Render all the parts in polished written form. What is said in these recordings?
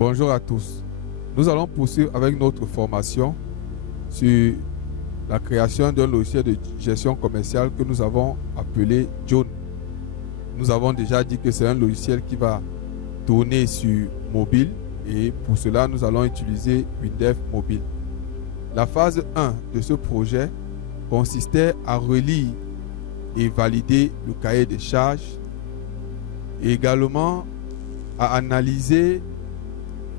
Bonjour à tous. Nous allons poursuivre avec notre formation sur la création d'un logiciel de gestion commerciale que nous avons appelé John. Nous avons déjà dit que c'est un logiciel qui va tourner sur mobile et pour cela nous allons utiliser WinDev Mobile. La phase 1 de ce projet consistait à relire et valider le cahier des charges et également à analyser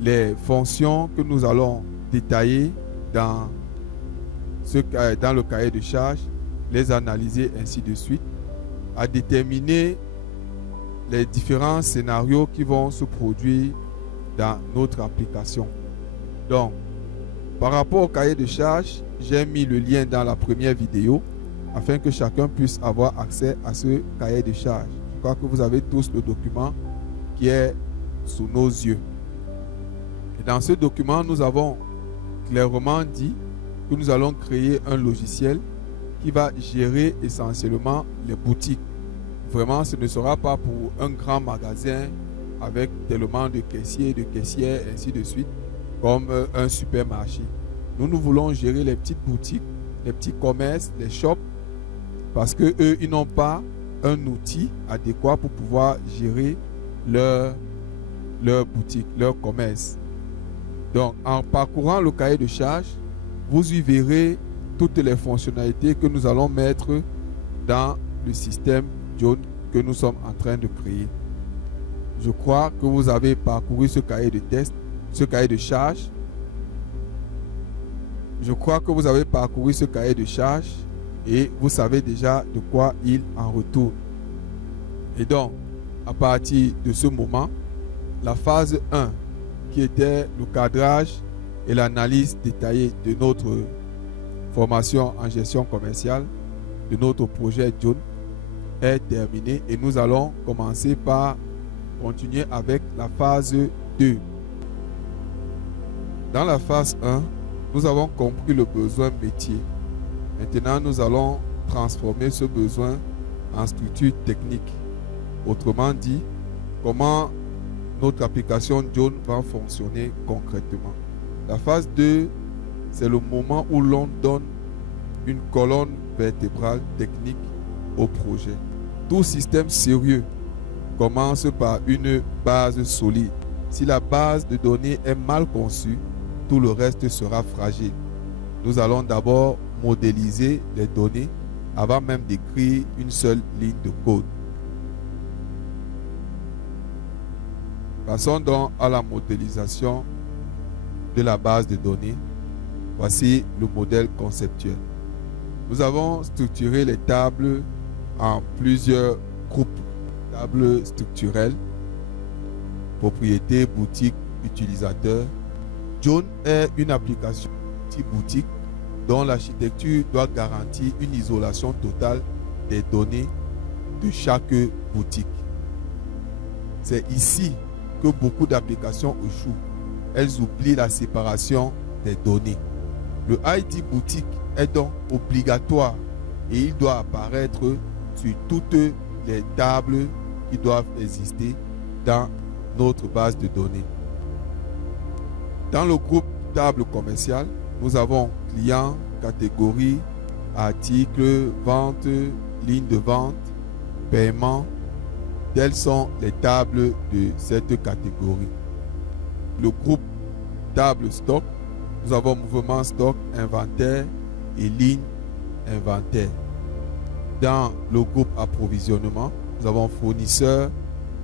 les fonctions que nous allons détailler dans le cahier de charges, les analyser ainsi de suite, à déterminer les différents scénarios qui vont se produire dans notre application. Donc, par rapport au cahier de charges, j'ai mis le lien dans la première vidéo afin que chacun puisse avoir accès à ce cahier de charges. Je crois que vous avez tous le document qui est sous nos yeux. Et dans ce document, nous avons clairement dit que nous allons créer un logiciel qui va gérer essentiellement les boutiques. Vraiment, ce ne sera pas pour un grand magasin avec tellement de caissiers, de caissières, ainsi de suite, comme un supermarché. Nous voulons gérer les petites boutiques, les petits commerces, les shops, parce qu'eux, ils n'ont pas un outil adéquat pour pouvoir gérer leur boutique, leur commerce. Donc, en parcourant le cahier de charges, vous y verrez toutes les fonctionnalités que nous allons mettre dans le système John que nous sommes en train de créer. Je crois que vous avez parcouru ce cahier de test, ce cahier de charges. Je crois que vous avez parcouru ce cahier de charges et vous savez déjà de quoi il en retourne. Et donc, à partir de ce moment, la phase 1, qui était le cadrage et l'analyse détaillée de notre formation en gestion commerciale, de notre projet John, est terminée et nous allons commencer par continuer avec la phase 2. Dans la phase 1, nous avons compris le besoin métier. Maintenant, nous allons transformer ce besoin en structure technique. Autrement dit, comment notre application John va fonctionner concrètement. La phase 2, c'est le moment où l'on donne une colonne vertébrale technique au projet. Tout système sérieux commence par une base solide. Si la base de données est mal conçue, tout le reste sera fragile. Nous allons d'abord modéliser les données avant même d'écrire une seule ligne de code. Passons donc à la modélisation de la base de données. Voici le modèle conceptuel. Nous avons structuré les tables en plusieurs groupes. Tables structurelles, propriétés, boutiques, utilisateurs. John est une application multi-boutique dont l'architecture doit garantir une isolation totale des données de chaque boutique. C'est ici que beaucoup d'applications échouent. Elles oublient la séparation des données. Le ID boutique est donc obligatoire et il doit apparaître sur toutes les tables qui doivent exister dans notre base de données. Dans le groupe table commerciale, nous avons clients, catégories, articles, vente, ligne de vente, paiement. Telles sont les tables de cette catégorie. Le groupe table stock, nous avons mouvement stock, inventaire et ligne inventaire. Dans le groupe approvisionnement, nous avons fournisseur,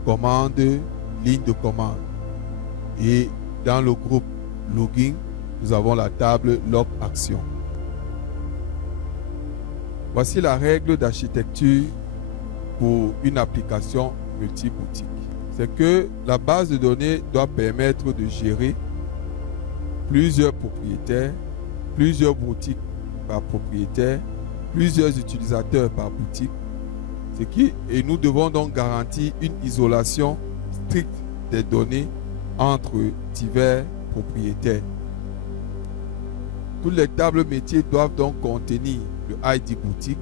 commande, ligne de commande. Et dans le groupe login, nous avons la table log action. Voici la règle d'architecture pour une application multi-boutique. C'est que la base de données doit permettre de gérer plusieurs propriétaires, plusieurs boutiques par propriétaire, plusieurs utilisateurs par boutique. Et nous devons donc garantir une isolation stricte des données entre divers propriétaires. Toutes les tables métiers doivent donc contenir le ID boutique.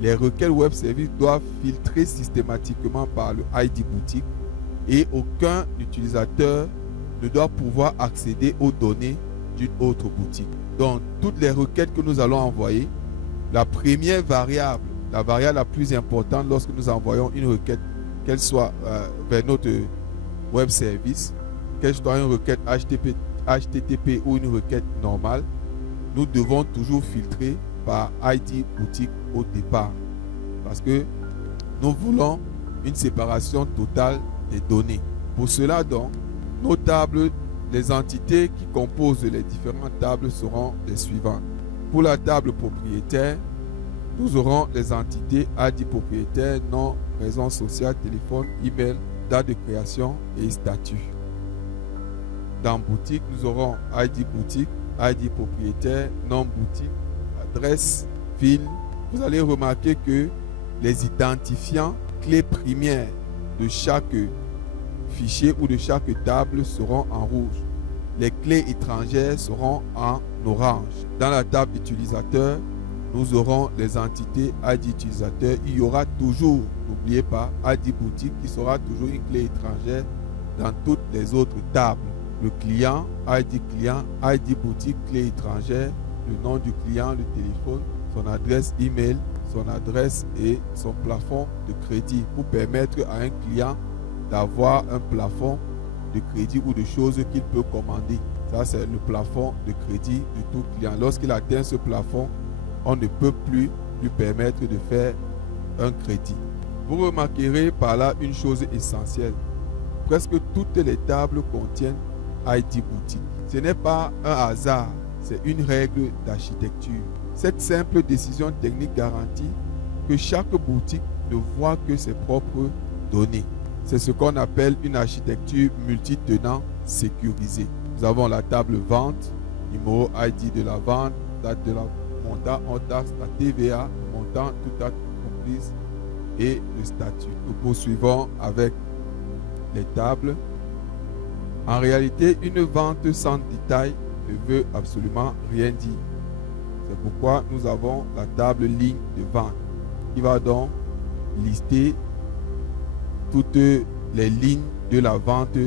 Les requêtes web services doivent filtrer systématiquement par le ID boutique et aucun utilisateur ne doit pouvoir accéder aux données d'une autre boutique. Donc, toutes les requêtes que nous allons envoyer, la première variable, la variable la plus importante lorsque nous envoyons une requête, qu'elle soit vers notre web service, qu'elle soit une requête HTTP ou une requête normale, nous devons toujours filtrer par ID boutique au départ. Parce que nous voulons une séparation totale des données. Pour cela donc, nos tables, les entités qui composent les différentes tables seront les suivantes. Pour la table propriétaire, nous aurons les entités ID propriétaire, nom, raison sociale, téléphone, email, date de création et statut. Dans boutique, nous aurons ID boutique, ID propriétaire, nom boutique, adresse, ville. Vous allez remarquer que les identifiants clés primaires de chaque fichier ou de chaque table seront en rouge. Les clés étrangères seront en orange. Dans la table utilisateur, nous aurons les entités ID utilisateur. Il y aura toujours, n'oubliez pas, ID boutique qui sera toujours une clé étrangère dans toutes les autres tables. Le client, ID boutique, clé étrangère, le nom du client, le téléphone, son adresse email, son adresse et son plafond de crédit pour permettre à un client d'avoir un plafond de crédit ou de choses qu'il peut commander. Ça, c'est le plafond de crédit de tout client. Lorsqu'il atteint ce plafond, on ne peut plus lui permettre de faire un crédit. Vous remarquerez par là une chose essentielle. Presque toutes les tables contiennent ID boutique. Ce n'est pas un hasard, c'est une règle d'architecture. Cette simple décision technique garantit que chaque boutique ne voit que ses propres données. C'est ce qu'on appelle une architecture multitenant sécurisée. Nous avons la table vente, numéro ID de la vente, date de la montant hors taxe, la TVA, montant toute taxe comprise et le statut. Nous poursuivons avec les tables. En réalité, une vente sans détail ne veut absolument rien dire. C'est pourquoi nous avons la table ligne de vente qui va donc lister toutes les lignes de la vente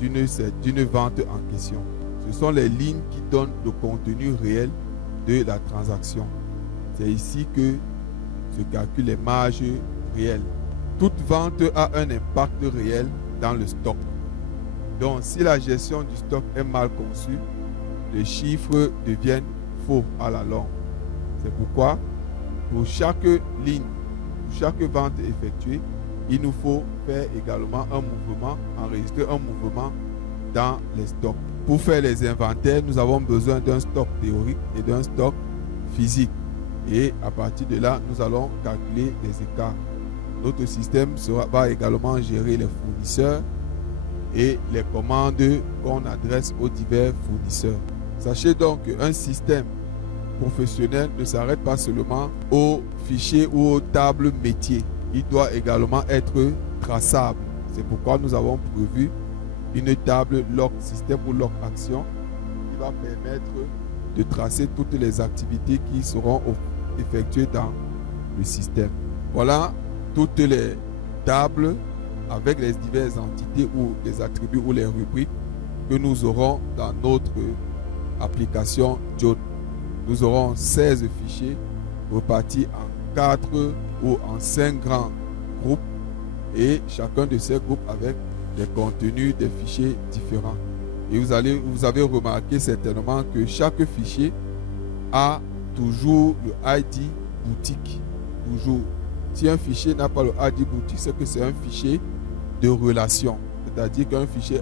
d'une vente en question. Ce sont les lignes qui donnent le contenu réel de la transaction. C'est ici que se calculent les marges réelles. Toute vente a un impact réel dans le stock. Donc, si la gestion du stock est mal conçue, les chiffres deviennent faux à la longue. C'est pourquoi, pour chaque ligne, pour chaque vente effectuée, il nous faut faire également un mouvement, enregistrer un mouvement dans les stocks. Pour faire les inventaires, nous avons besoin d'un stock théorique et d'un stock physique. Et à partir de là, nous allons calculer les écarts. Notre système va également gérer les fournisseurs et les commandes qu'on adresse aux divers fournisseurs. Sachez donc qu'un système professionnel ne s'arrête pas seulement aux fichiers ou aux tables métiers. Il doit également être traçable. C'est pourquoi nous avons prévu une table log système ou log action qui va permettre de tracer toutes les activités qui seront effectuées dans le système. Voilà toutes les tables avec les diverses entités ou les attributs ou les rubriques que nous aurons dans notre application John. Nous aurons 16 fichiers repartis en 4 ou en 5 grands groupes et chacun de ces groupes avec des contenus des fichiers différents. Et vous avez remarqué certainement que chaque fichier a toujours le ID boutique. Toujours. Si un fichier n'a pas le ID boutique, c'est que c'est un fichier de relation. C'est-à-dire qu'un fichier,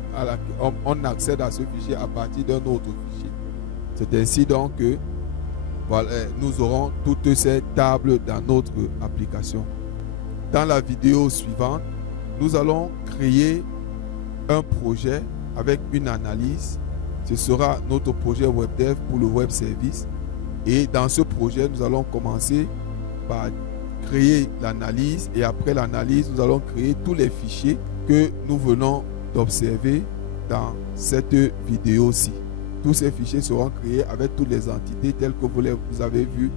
on accède à ce fichier à partir d'un autre fichier. C'est ainsi donc que voilà, nous aurons toutes ces tables dans notre application. Dans la vidéo suivante, nous allons créer un projet avec une analyse. Ce sera notre projet WebDev pour le web service. Et dans ce projet, nous allons commencer par créer l'analyse et après l'analyse, nous allons créer tous les fichiers que nous venons d'observer dans cette vidéo-ci. Tous ces fichiers seront créés avec toutes les entités telles que vous avez vues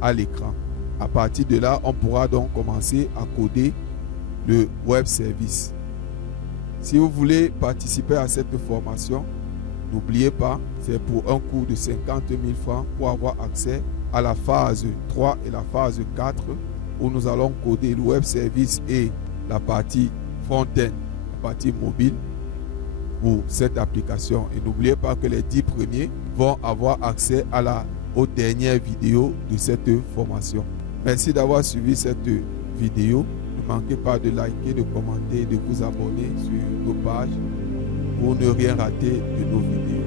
à l'écran. À partir de là, on pourra donc commencer à coder le web service. Si vous voulez participer à cette formation, N'oubliez pas, c'est pour un coût de 50 000 francs pour avoir accès à la phase 3 et la phase 4 où nous allons coder le web service et la partie front-end, la partie mobile pour cette application. Et n'oubliez pas que les 10 premiers vont avoir accès aux dernières vidéos de cette formation. Merci d'avoir suivi cette vidéo. Ne manquez pas de liker, de commenter, de vous abonner sur nos pages pour ne rien rater de nos vidéos.